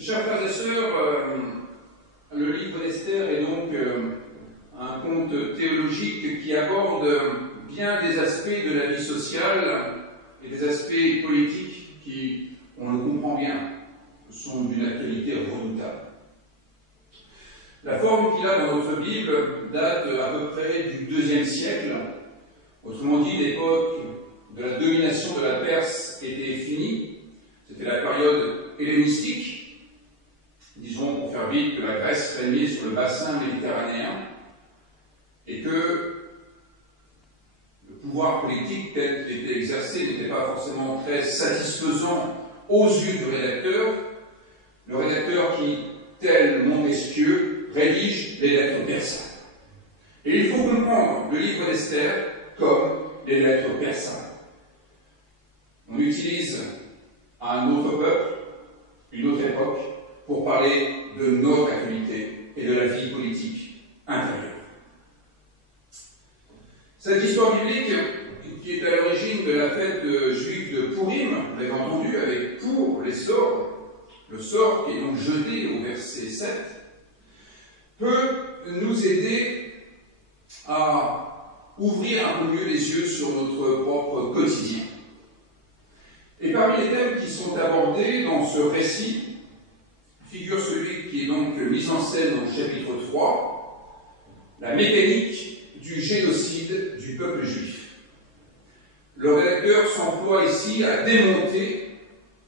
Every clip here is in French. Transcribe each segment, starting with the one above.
Chers frères et sœurs, le livre d'Esther est donc un conte théologique qui aborde bien des aspects de la vie sociale et des aspects politiques qui, on le comprend bien, sont d'une actualité redoutable. La forme qu'il a dans notre Bible date à peu près du IIe siècle, autrement dit l'époque de la domination de la Perse était finie, c'était la période hellénistique. Disons, pour faire vite, que la Grèce régnait sur le bassin méditerranéen et que le pouvoir politique tel qu'il était exercé n'était pas forcément très satisfaisant aux yeux du rédacteur, le rédacteur qui, tel Montesquieu, rédige les lettres persanes. Et il faut comprendre le livre d'Esther comme les lettres persanes. On utilise un autre peuple, une autre époque, pour parler de notre actualité et de la vie politique intérieure. Cette histoire biblique, qui est à l'origine de la fête juive de Purim, vous l'avez entendu, avec pour les sorts, le sort qui est donc jeté au verset 7, peut nous aider à ouvrir un peu mieux les yeux sur notre propre quotidien. Et parmi les thèmes qui sont abordés dans ce récit, figure celui qui est donc mis en scène au chapitre 3, la mécanique du génocide du peuple juif. Le rédacteur s'emploie ici à démonter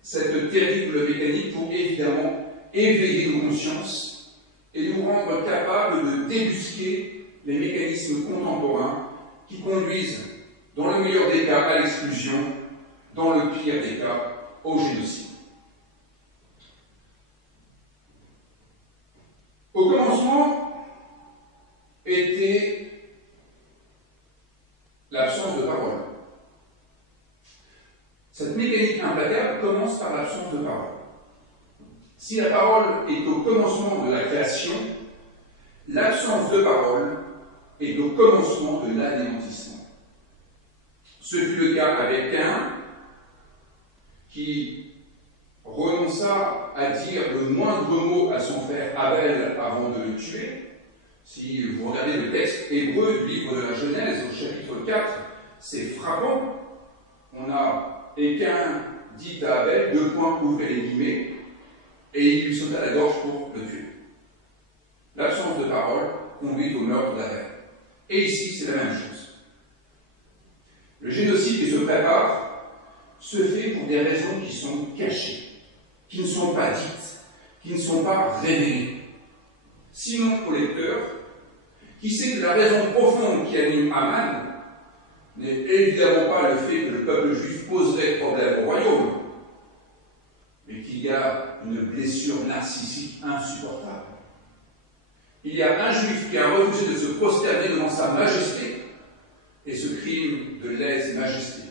cette terrible mécanique pour évidemment éveiller nos consciences et nous rendre capables de débusquer les mécanismes contemporains qui conduisent, dans le meilleur des cas, à l'exclusion, dans le pire des cas, au génocide. Au commencement était l'absence de parole. Cette mécanique implacable commence par l'absence de parole. Si la parole est au commencement de la création, l'absence de parole est au commencement de l'anéantissement. Ce fut le cas avec Caïn, qui renonça à dire le moindre mot à son frère Abel avant de le tuer. Si vous regardez le texte hébreu du livre de la Genèse au chapitre 4, c'est frappant. On a « Et Caïn dit à Abel, ouvrez les guillemets, et il lui sauta la gorge pour le tuer ». L'absence de parole conduit au meurtre d'Abel. Et ici, c'est la même chose. Le génocide qui se prépare se fait pour des raisons qui sont cachées, qui ne sont pas dites, qui ne sont pas révélées. Simon le lecteur, qui sait que la raison profonde qui anime Aman n'est évidemment pas le fait que le peuple juif poserait problème au royaume, mais qu'il y a une blessure narcissique insupportable. Il y a un juif qui a refusé de se prosterner devant sa majesté, et ce crime de lèse-majesté,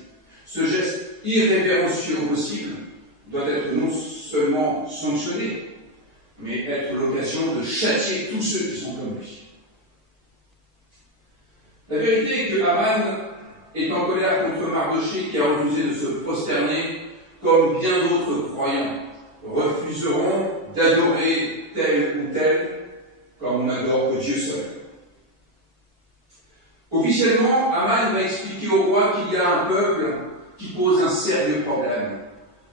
ce geste irrévérencieux au possible, doit être non seulement sanctionné, mais être l'occasion de châtier tous ceux qui sont comme lui. La vérité est que Aman est en colère contre Mardochée qui a refusé de se prosterner, comme bien d'autres croyants refuseront d'adorer tel ou tel, comme on n'adore que Dieu seul. Officiellement, Aman va expliquer au roi qu'il y a un peuple qui pose un sérieux problème,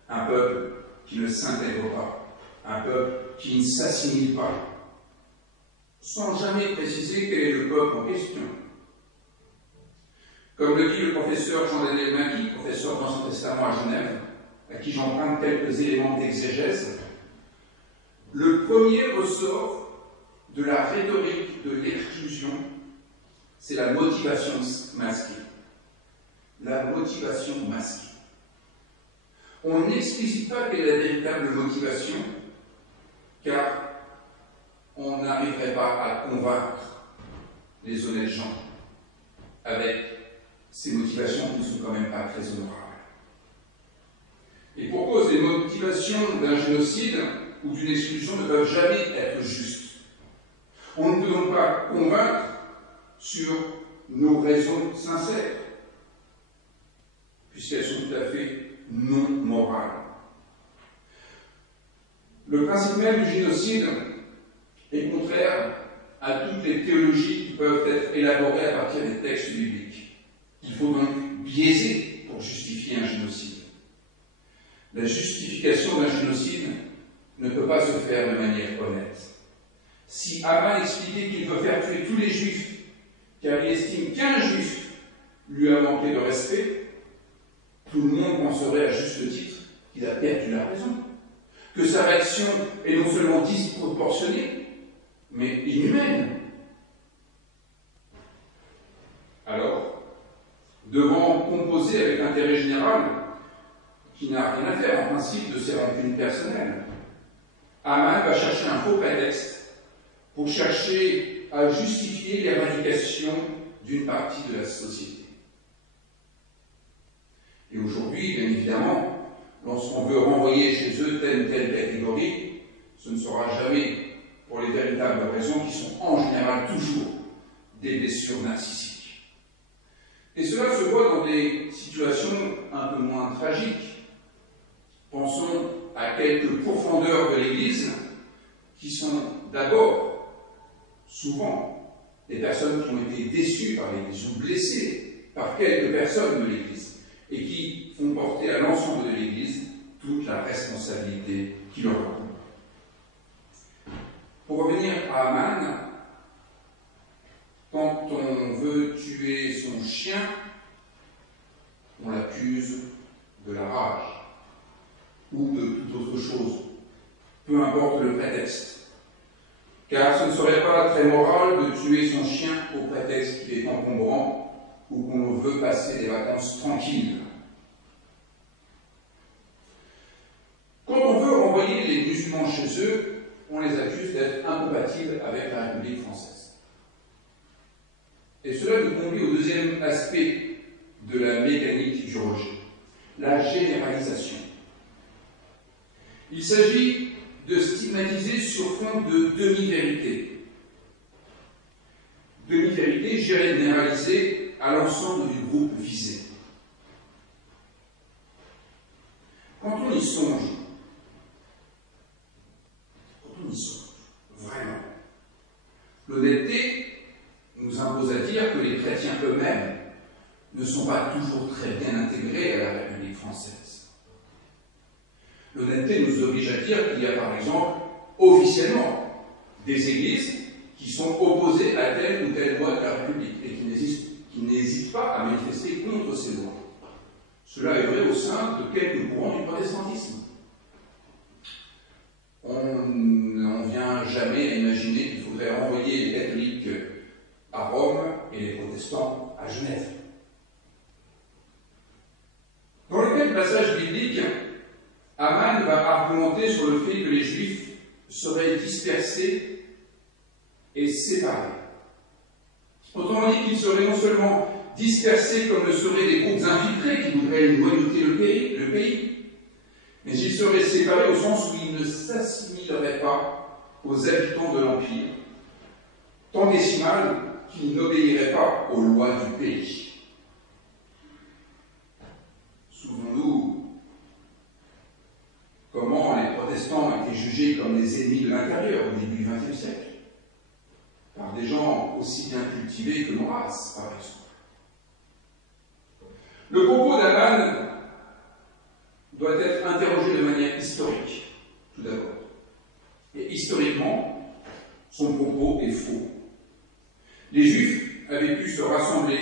un peuple qui ne s'intègre pas, un peuple qui ne s'assimile pas, sans jamais préciser quel est le peuple en question. Comme le dit le professeur Jean-Daniel Maquis, professeur d'Ancien Testament à Genève, à qui j'emprunte quelques éléments d'exégèse, le premier ressort de la rhétorique de l'exclusion, c'est la motivation masquée. La motivation masquée. On n'explicite pas quelle est la véritable motivation, car on n'arriverait pas à convaincre les honnêtes gens avec ces motivations qui ne sont quand même pas très honorables. Et pour cause, les motivations d'un génocide ou d'une exclusion ne peuvent jamais être justes. On ne peut donc pas convaincre sur nos raisons sincères, puisqu'elles sont tout à fait non morales. Le principe même du génocide est contraire à toutes les théologies qui peuvent être élaborées à partir des textes bibliques. Il faut donc biaiser pour justifier un génocide. La justification d'un génocide ne peut pas se faire de manière honnête. Si Haman expliquait qu'il veut faire tuer tous les juifs, car il estime qu'un juif lui a manqué de respect, tout le monde penserait à juste titre qu'il a perdu la raison, que sa réaction est non seulement disproportionnée, mais inhumaine. Alors, devant composer avec l'intérêt général, qui n'a rien à faire en principe de ses rancunes personnelles, Haman va chercher un faux prétexte pour chercher à justifier l'éradication d'une partie de la société. Et aujourd'hui, bien évidemment, lorsqu'on veut renvoyer chez eux telle ou telle catégorie, ce ne sera jamais pour les véritables raisons qui sont en général toujours des blessures narcissiques. Et cela se voit dans des situations un peu moins tragiques. Pensons à quelques profondeurs de l'Église qui sont d'abord, souvent, des personnes qui ont été déçues par l'Église ou blessées par quelques personnes de l'Église et qui font porter à l'ensemble de l'Église toute la responsabilité qui leur incombe. Pour revenir à Haman, quand on veut tuer son chien, on l'accuse de la rage ou de toute autre chose, peu importe le prétexte. Car ce ne serait pas très moral de tuer son chien au prétexte qu'il est encombrant ou qu'on veut passer des vacances tranquilles. Quand on veut renvoyer les musulmans chez eux, on les accuse d'être incompatibles avec la République française. Et cela nous conduit au deuxième aspect de la mécanique du rejet, la généralisation. Il s'agit de stigmatiser sur fond de demi-vérité. Demi-vérité généralisée à l'ensemble du groupe visé. Quand on y songe, vraiment, l'honnêteté nous impose à dire que les chrétiens eux-mêmes ne sont pas toujours très bien intégrés à la République française. L'honnêteté nous oblige à dire qu'il y a par exemple officiellement des églises qui sont opposées à telle ou telle loi de la République et qui n'hésitent pas à manifester contre ces lois. Cela est vrai au sein de quelques courants du protestantisme. On n'en vient jamais à imaginer qu'il faudrait renvoyer les catholiques à Rome et les protestants à Genève. Dans le même passage biblique, Haman va argumenter sur le fait que les Juifs seraient dispersés et séparés. Autrement dit qu'ils seraient non seulement dispersés comme le seraient des groupes infiltrés qui voudraient noyauter le pays, mais ils seraient séparés au sens où ils ne s'assimileraient pas aux habitants de l'Empire, tant décimal qu'ils n'obéiraient pas aux lois du pays. Souvenons-nous comment les protestants ont été jugés comme des ennemis de l'intérieur au début du XXe siècle, par des gens aussi bien cultivés que nos races, par exemple. Le propos d'Haman doit être interrogé de manière historique, tout d'abord. Et historiquement, son propos est faux. Les Juifs avaient pu se rassembler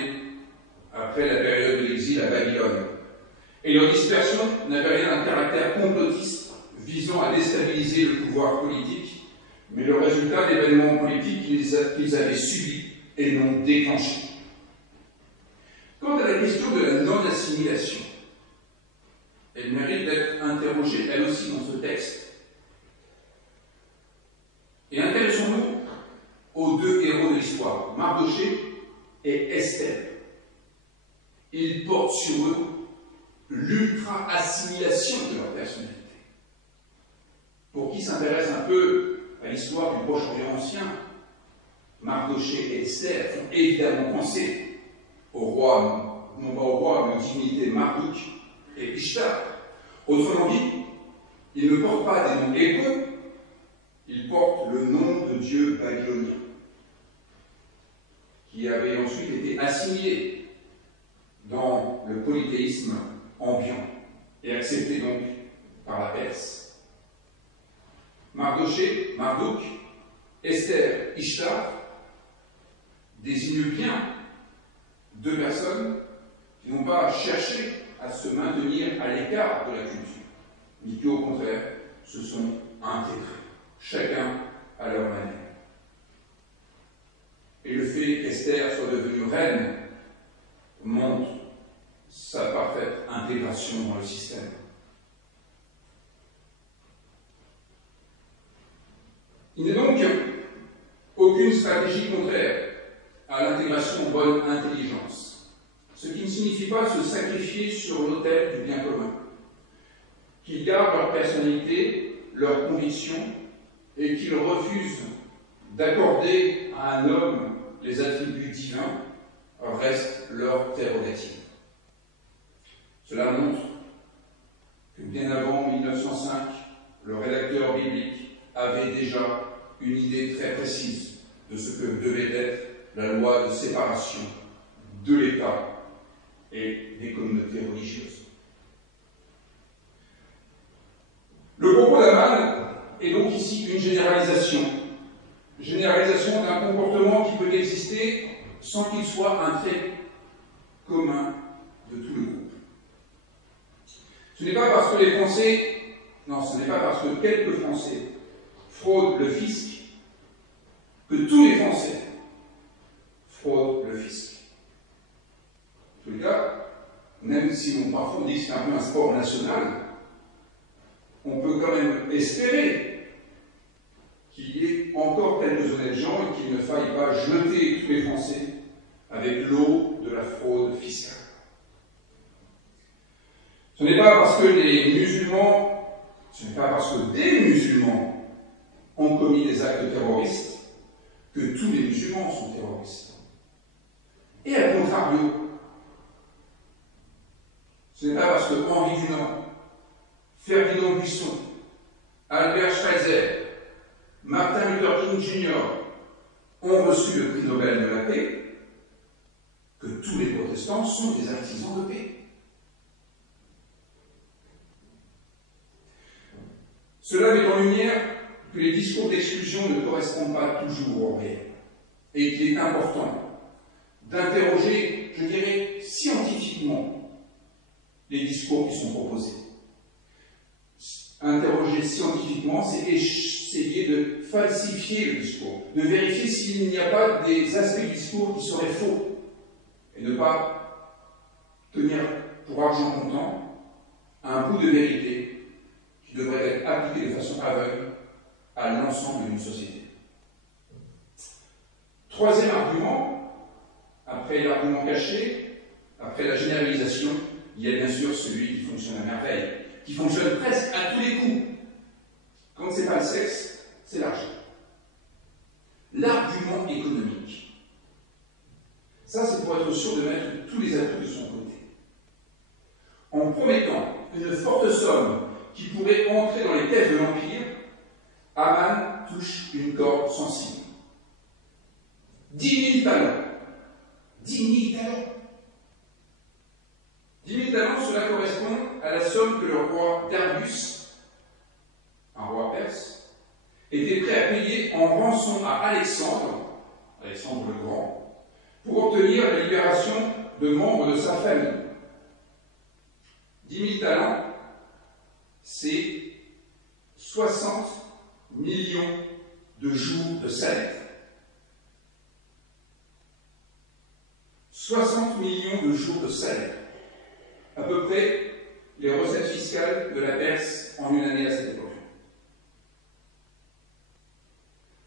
après la période de l'exil à Babylone, et leur dispersion n'avait rien d'un caractère complotiste visant à déstabiliser le pouvoir politique, mais le résultat d'événements politiques qu'ils avaient subis et non déclenchés. Quant à la question de la non-assimilation, elle mérite d'être interrogée, elle aussi, dans ce texte. Et intéressons-nous aux deux héros de l'histoire, Mardochée et Esther. Ils portent sur eux l'ultra-assimilation de leur personnalité. Pour qui s'intéresse un peu à l'histoire du Proche-Orient ancien, Mardochée et Esther font évidemment penser au roi, non pas au roi, mais aux divinités Marduk et Ishtar. Autrement dit, ils ne portent pas des noms hébreux, il porte le nom de dieu babylonien, qui avait ensuite été assimilé dans le polythéisme ambiant et accepté donc par la Perse. Marduk, Esther, Ishtar désignent bien deux personnes qui n'ont pas cherché à se maintenir à l'écart de la culture, mais qui au contraire se sont intégrés, chacun à leur manière. Et le fait qu'Esther soit devenue reine montre sa parfaite intégration dans le système. Il n'est donc aucune stratégie contraire à l'intégration en bonne intelligence, ce qui ne signifie pas se sacrifier sur l'autel du bien commun, qu'ils gardent leur personnalité, leurs convictions, et qu'ils refusent d'accorder à un homme les attributs divins, reste leur prérogative. Cela montre que bien avant 1905, le rédacteur biblique avait déjà une idée très précise de ce que devait être la loi de séparation de l'État et des communautés religieuses. Le propos d'Aman est donc ici une généralisation d'un comportement qui peut exister sans qu'il soit un trait commun de tout le groupe. Ce n'est pas parce que quelques Français fraudent le fisc que tous les Français fraudent le fisc. En tout cas, même si parfois on dit que c'est un peu un sport national, on peut quand même espérer qu'il y ait encore quelques honnêtes gens et qu'il ne faille pas jeter tous les Français avec l'eau de la fraude fiscale. Ce n'est pas parce que des musulmans ont commis des actes terroristes que tous les musulmans sont terroristes. Et à contrario, ce n'est pas parce que Henri Dunant, Ferdinand Buisson, Albert Schweitzer, Martin Luther King Jr. ont reçu le prix Nobel de la paix que tous les protestants sont des artisans de paix. Cela met en lumière que les discours d'exclusion ne correspondent pas toujours au réel et qu'il est important d'interroger, je dirais, scientifiquement les discours qui sont proposés. Interroger scientifiquement, c'est essayer de falsifier le discours, de vérifier s'il n'y a pas des aspects du discours qui seraient faux, et ne pas tenir pour argent comptant un bout de vérité qui devrait être appliqué de façon aveugle à l'ensemble d'une société. Troisième argument, après l'argument caché, après la généralisation, il y a bien sûr celui qui fonctionne à merveille, qui fonctionne presque à tous les coups. Quand ce n'est pas le sexe, c'est l'argent. L'argument économique. Ça, c'est pour être sûr de mettre tous les atouts de son côté. En promettant une forte somme qui pourrait entrer dans les caisses de l'Empire, Aman touche une corde sensible. 10 000 talents. 10 000 talents. 10 000 talents, cela correspond à la somme que le roi Darius, un roi perse, était prêt à payer en rançon à Alexandre le Grand, pour obtenir la libération de membres de sa famille. 10 000 talents, c'est 60 millions de jours de salaire. 60 millions de jours de salaire. À peu près les recettes fiscales de la Perse en une année à cette époque.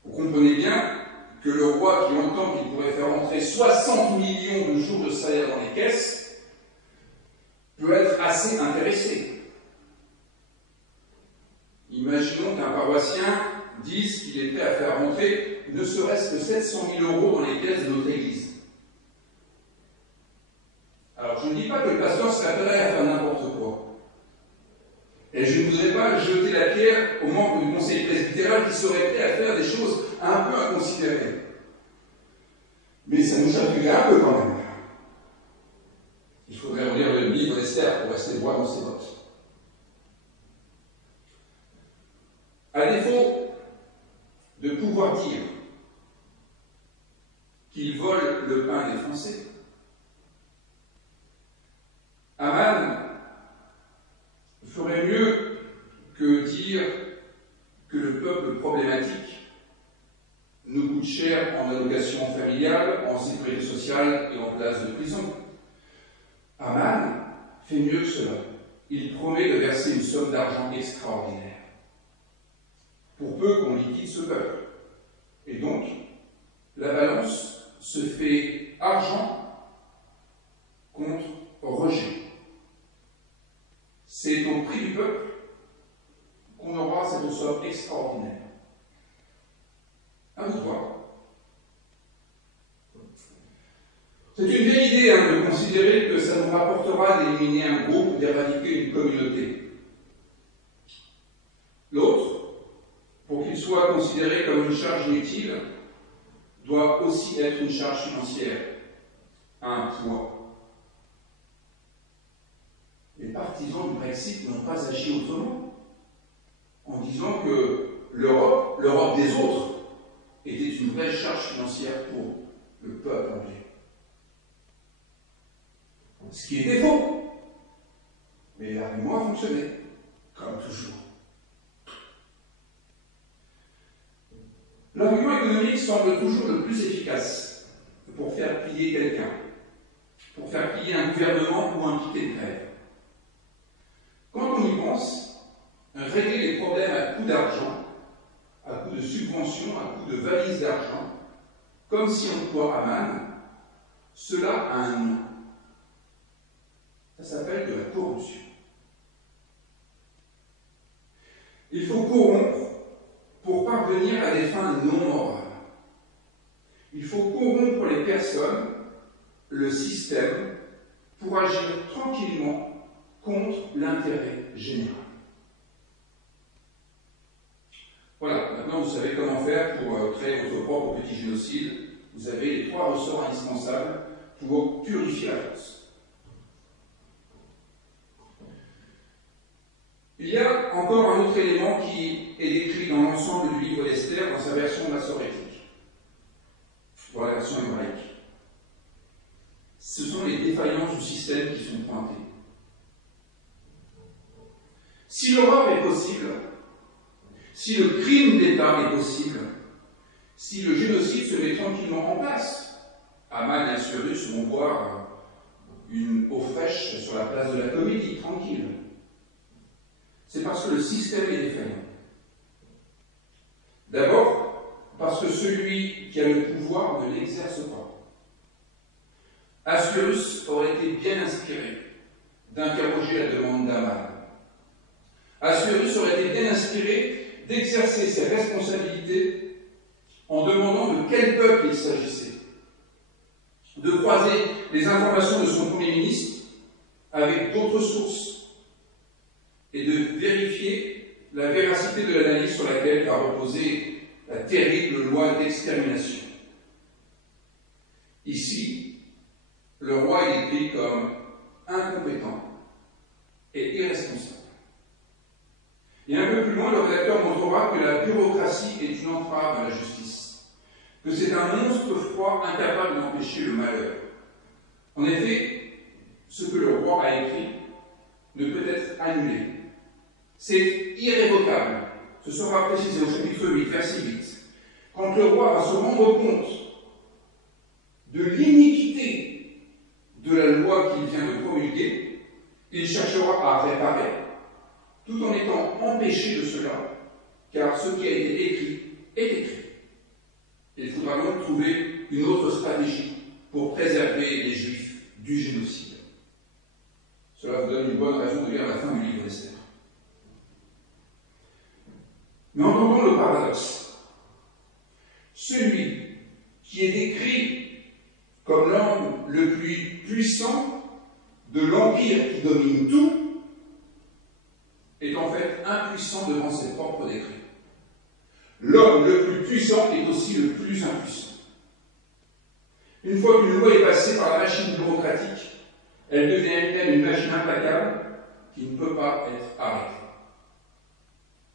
Vous comprenez bien que le roi qui entend qu'il pourrait faire entrer 60 millions de jours de salaire dans les caisses peut être assez intéressé. Imaginons qu'un paroissien dise qu'il est prêt à faire rentrer ne serait-ce que 700 000 euros dans les caisses de notre église. Alors, je ne dis pas que le pasteur serait prêt à faire n'importe quoi. Et je ne voudrais pas jeter la pierre aux membres du conseil presbytéral qui seraient prêts à faire des choses un peu inconsidérées. Mais ça nous chatouillerait un peu quand même. Il faudrait relire le livre d'Esther pour rester droit dans ses bottes. À défaut de pouvoir dire qu'ils volent le pain des Français, Aman ferait mieux que dire que le peuple problématique nous coûte cher en allocation familiale, en sécurité sociale et en place de prison. Aman fait mieux que cela. Il promet de verser une somme d'argent extraordinaire pour peu qu'on liquide ce peuple. Et donc, la balance se fait argent contre rejet. C'est au prix du peuple qu'on aura cette somme extraordinaire. À vous de voir. C'est une vieille idée de considérer que ça nous rapportera d'éliminer un groupe ou d'éradiquer une communauté. L'autre, pour qu'il soit considéré comme une charge inutile, doit aussi être une charge financière, un poids. Les partisans du Brexit n'ont pas agi autrement, en disant que l'Europe des autres, était une vraie charge financière pour le peuple anglais. Ce qui était faux, mais l'argument a fonctionné, comme toujours. L'argument économique semble toujours le plus efficace pour faire plier quelqu'un, pour faire plier un gouvernement ou un piquet de grève. Quand on y pense, régler les problèmes à coups d'argent, à coups de subventions, à coups de valises d'argent, comme si on emploie Aman, cela a un nom. Ça s'appelle de la corruption. Il faut corrompre pour parvenir à des fins non morales. Il faut corrompre les personnes, le système, pour agir tranquillement contre l'intérêt général. Voilà, maintenant vous savez comment faire pour créer votre propre petit génocide. Vous avez les 3 ressorts indispensables pour purifier la France. Il y a encore un autre élément qui est décrit dans l'ensemble du livre d'Esther dans sa version massorétique, pour la version hébraïque. Ce sont les défaillances du système qui sont pointées. Si l'horreur est possible, si le crime d'État est possible, si le génocide se met tranquillement en place, Aman et Assuérus vont boire une eau fraîche sur la place de la Comédie, tranquille. C'est parce que le système est défaillant. D'abord, parce que celui qui a le pouvoir ne l'exerce pas. Assuérus aurait été bien inspiré d'interroger la demande d'Aman. Assuérus aurait été bien inspiré d'exercer ses responsabilités en demandant de quel peuple il s'agissait, de croiser les informations de son Premier ministre avec d'autres sources et de vérifier la véracité de l'analyse sur laquelle va reposer la terrible loi d'extermination. Ici, le roi est décrit comme incompétent et irresponsable. Et un peu plus loin, le rédacteur montrera que la bureaucratie est une entrave à la justice, que c'est un monstre froid incapable d'empêcher le malheur. En effet, ce que le roi a écrit ne peut être annulé. C'est irrévocable. Ce sera précisé au chapitre 8, verset 8. Quand le roi va se rendre compte de l'iniquité de la loi qu'il vient de promulguer, il cherchera à réparer, tout en étant empêché de cela, car ce qui a été écrit est écrit. Il faudra donc trouver une autre stratégie pour préserver les Juifs du génocide. Cela vous donne une bonne raison de lire la fin du livre d'Esther. Mais entendons le paradoxe. Celui qui est décrit comme l'homme le plus puissant de l'empire qui domine tout est en fait impuissant devant ses propres décrets. L'homme le plus puissant est aussi le plus impuissant. Une fois qu'une loi est passée par la machine bureaucratique, elle devient elle-même une machine implacable qui ne peut pas être arrêtée.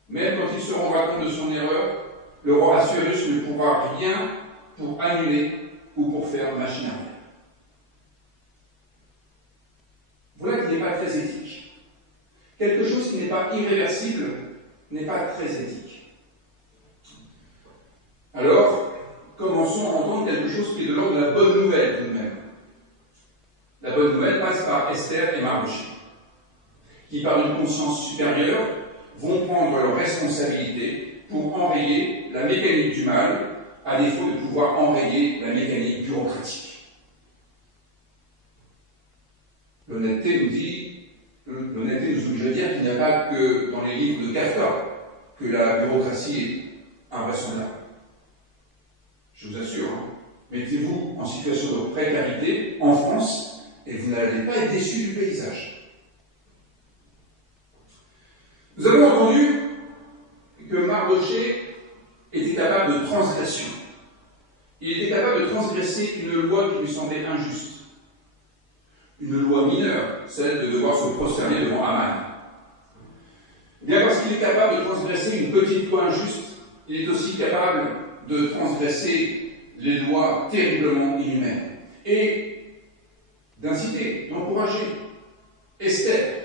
Même quand il se rendra compte de son erreur, le roi Assuérus ne pourra rien pour annuler ou pour faire machine arrière. Voilà qui n'est pas très éthique. Quelque chose qui n'est pas irréversible n'est pas très éthique. Alors, commençons à entendre quelque chose qui est de l'ordre de la bonne nouvelle tout de même. La bonne nouvelle passe par Esther et Mardochée, qui par une conscience supérieure vont prendre leurs responsabilités pour enrayer la mécanique du mal, à défaut de pouvoir enrayer la mécanique bureaucratique. L'honnêteté nous oblige à dire qu'il n'y a pas que dans les livres de Kafka que la bureaucratie est invraisemblable. Je vous assure, mettez-vous en situation de précarité en France et vous n'allez pas être déçus du paysage. Nous avons entendu que Mardochée était capable de transgression. Il était capable de transgresser une loi qui lui semblait injuste. Une loi mineure, celle de devoir se prosterner devant Aman. Bien parce qu'il est capable de transgresser une petite loi injuste, il est aussi capable de transgresser les lois terriblement inhumaines et d'inciter, d'encourager Esther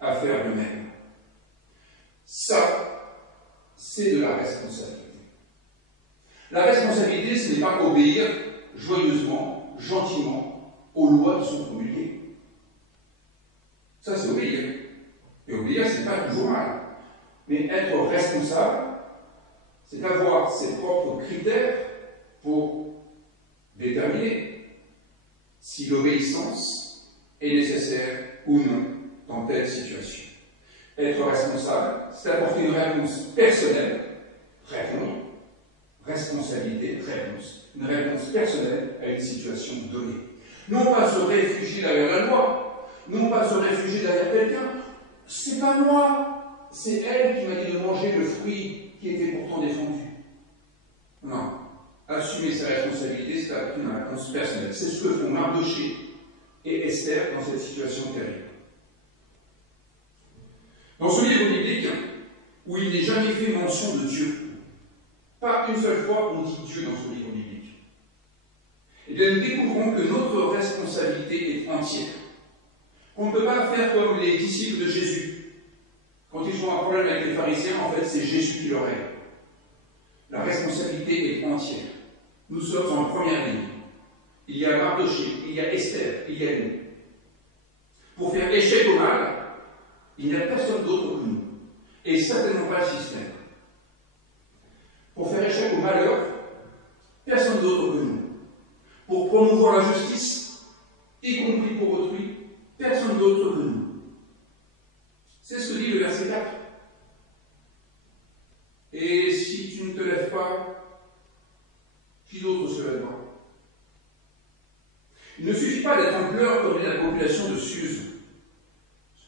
à faire de même. Ça, c'est de la responsabilité. La responsabilité, ce n'est pas obéir joyeusement, gentiment, aux lois qui sont promulguées. Ça, c'est obéir. Et obéir, ce n'est pas toujours mal. Mais être responsable, c'est avoir ses propres critères pour déterminer si l'obéissance est nécessaire ou non dans telle situation. Être responsable, c'est apporter une réponse personnelle, répondre, responsabilité, réponse, une réponse personnelle à une situation donnée. Non pas se réfugier derrière la loi, non pas se réfugier derrière quelqu'un, c'est pas moi, c'est elle qui m'a dit de manger le fruit qui était pourtant défendu. Non. Assumer ses responsabilités, c'est apporter une réponse personnelle. C'est ce que font Mardochée et Esther dans cette situation terrible. Dans ce livre biblique, où il n'est jamais fait mention de Dieu, pas une seule fois on dit Dieu dans ce livre biblique, eh bien nous découvrons que notre responsabilité est entière. On ne peut pas faire comme les disciples de Jésus. Quand ils ont un problème avec les pharisiens, en fait, c'est Jésus qui leur règle. La responsabilité est entière. Nous sommes en première ligne. Il y a Mardochée, il y a Esther, il y a nous. Pour faire échec au mal, il n'y a personne d'autre que nous. Et certainement pas le système. Pour faire échec au malheur, personne d'autre que nous. Pour promouvoir la justice, y compris pour autrui, personne d'autre que nous. C'est ce que dit le verset 4. Et si tu ne te lèves pas, qui d'autre se lèvera? Il ne suffit pas d'être en pleurs comme dit la population de Suse,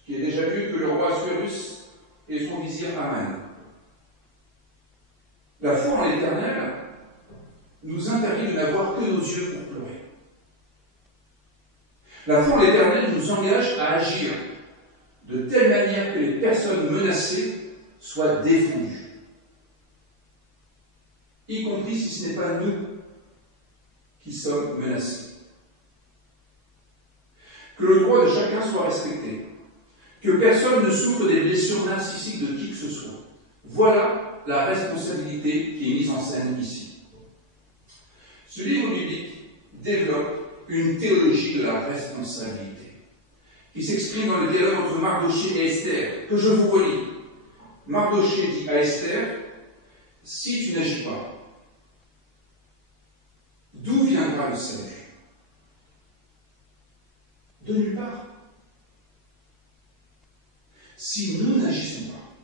qui a déjà vu que le roi Assuérus et son vizir Aman. La foi en l'Éternel nous interdit de n'avoir que nos yeux pour pleurer. La foi en l'Éternel nous engage à agir de telle manière que les personnes menacées soient défendues, y compris si ce n'est pas nous qui sommes menacés. Que le droit de chacun soit respecté, que personne ne souffre des blessures narcissiques de qui que ce soit. Voilà la responsabilité qui est mise en scène ici. Ce livre biblique développe une théologie de la responsabilité, qui s'exprime dans le dialogue entre Mardochée et Esther, que je vous relis. Mardochée dit à Esther, « Si tu n'agis pas, d'où viendra le salut? De nulle part. Si nous n'agissons pas,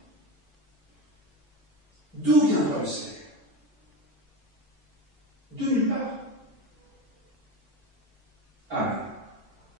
d'où viendra le salut?